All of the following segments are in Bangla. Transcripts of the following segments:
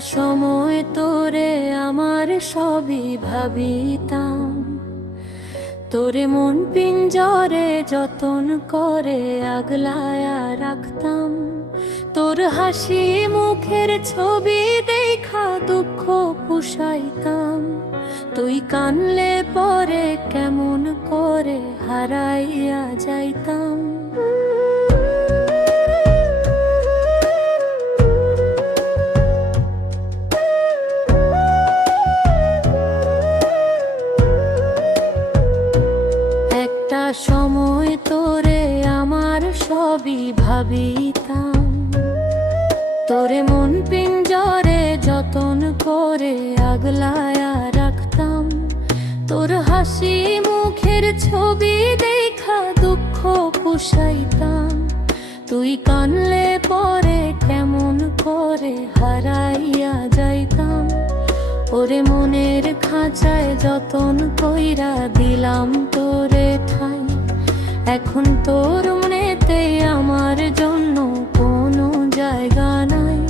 সময় তোরে আমার সবই ভাবিতাম, তোরে মন পিঞ্জরে যতন করে আগলায়া রাখতাম। তোর হাসি মুখের ছবি দেখা দুঃখ পুষাইতাম। তুই কানলে পরে কেমন করে হারাইয়া যাইতাম। একটা সময় তোরে আমার সবই ভাবিতাম, তোরে মন পিঞ্জরে যতন করে আগলায়া রাখতাম। তোর হাসি মুখের ছবি দেখা দুঃখ পুষাইতাম। তুই কানলে পরে কেমন করে হারাইয়া যাইতাম। ওরে মনের খাঁচায় যতন কইরা দিলাম তোরে ঠাই, এখন তোর মনেতে আমার জন্য কোনো জায়গা নাই।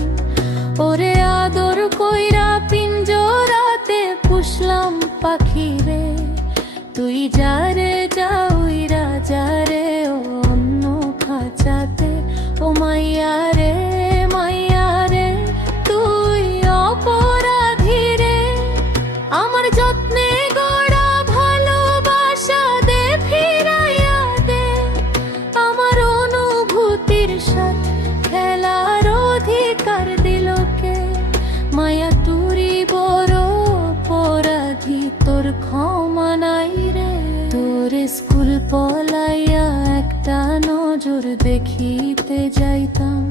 ওরে আদর কইরা পিঞ্জরাতে পুষলাম পাখি রে, তুই যারে যাউইরা যারে অন্য খাঁচাতে। ও মাইয়া রে মাইয়া রে তুই অপরাধী রে, আমার যত্নে গড়া ভালোবাসা দে ফিরাইয়া দে। আমার অনুভূতির সাথে খেলার অধিকার দিল কে, মায়া তুরি বড় অপরাধী তোর ক্ষমা নাই রে। তোর স্কুল পলাইয়া একটা নজর দেখিতে যাইতাম,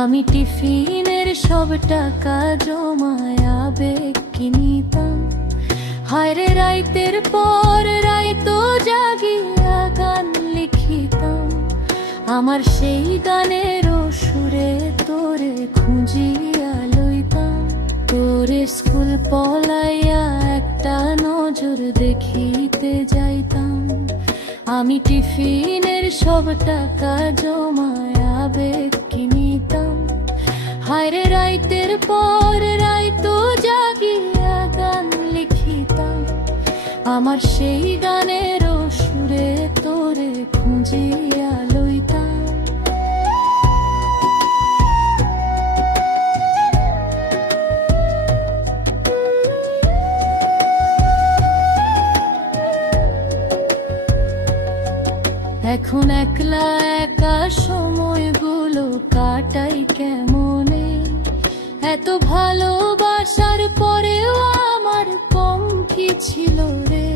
আমি টিফিনের সব টাকা জমায়া বেগ কিনিতাম। হায়রে রাইতের পর রাইতো জাগিয়া গান লিখিতাম, আমার সেই গানের সুরে তোরে খুঁজিয়া লইতাম। তোর স্কুল পলাইয়া একটা নজর দেখিতে যাইতাম, আমি টিফিনের সব টাকা জমায়া বেগ কিনিতাম। হায়রে রাইতের পর রাইতো জাগিয়া গান লিখিতাম, আমার সেই গানের সুরে তোরে খুঁজিয়া লইতাম। এখন একলা একা সময়গুলো কাটাই কেমনে, এত ভালোবাসার পরেও আমার কম কি ছিল রে।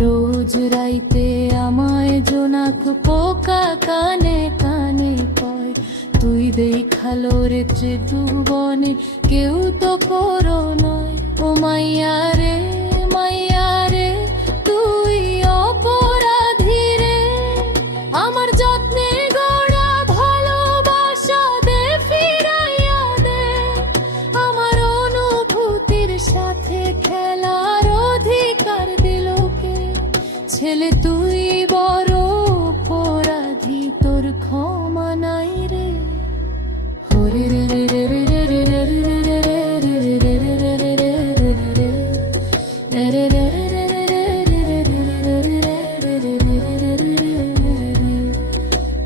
রোজ রাইতে আমায় জোনাক পোকা কানে কানে কয়, তুই দেখালো রে যে ভুবনে কেউ তো করো নয়। ও মাইয়া রে মাইয়া রে তুই অপরাধী রে, আমার যত্নে গড়া ভালোবাসা দে ফিরাইয়া দে। আমার অনুভূতির সাথে খেলার অধিকার দিল কে, ছেলে তুই বড় অপরাধী তোর ক্ষমা নাই রে। হরে রে রে রে রে রে রে রে রে রে রে রে রে রে রে।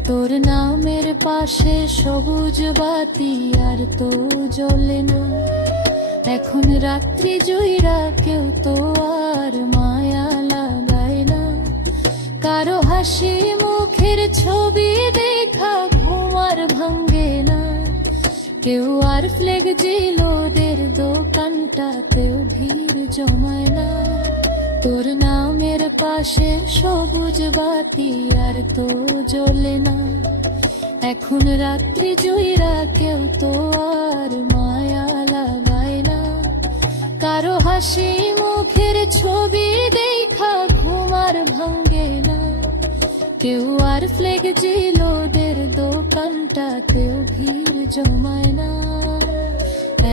তোর নামের পাশে সবুজ বাতি আর তো জ্বলে না, এখন রাত্রি জুইরা কেউ তো আর মায়া লাগায় না। কারো হাসি মুখের ছবি দেখা ঘুমার ভাঙ্গে না, কেউ আর ফ্লেগ জিলোদের দোকানটাতেও ভিড় জমায় না। তোর নামের পাশে সবুজ বাতি আর তো জ্বলে না, এখন রাত্রি জুইরা কেউ তো আর মায়া লাগায় না। কারো হাসি মুখের ছবি দেখা ঘুমার ভাঙ্গে না, কেউ আর ফ্লেগ জিলোদের দোকানটাতেও ভিড় জমায় না।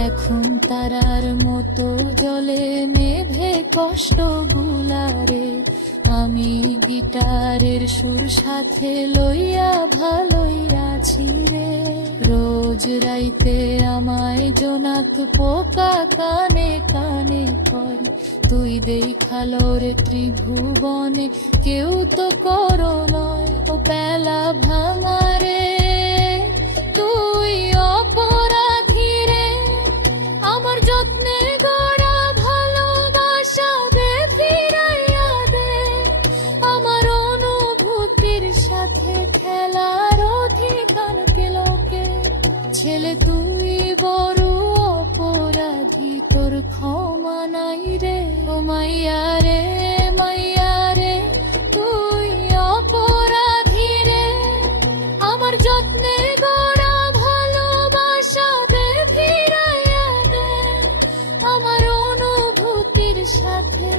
এখন তারার মতো জলে নেভে কষ্ট গুলারে, আমি গিটারের সুর সাথে লইয়া ভালোই আছি রে। রোজ রাইতে আমায় জোনাক পোকা কানে কানে কয়, তুই দেখালো রে ত্রিভুবনে কেউ তো করো নয়। ও পেলা ভাঙা রে তুই অপরাধী রে, আমার যত্নে গড়া ভালোবাসা দে ফিরাইয়া দে। আমার অনুভূতির সাথে খেলার অধিকার কেলোকে, ছেলে তুই বড় অপরাধী, তোর ক্ষমা নাই রে। ও মাইয়া রে মাইয়া রে তুই অপরাধী রে, আমার যত্নে গড়া ভালোবাসা দে ফিরাইয়া দে। আমার অনুভূতির সাথে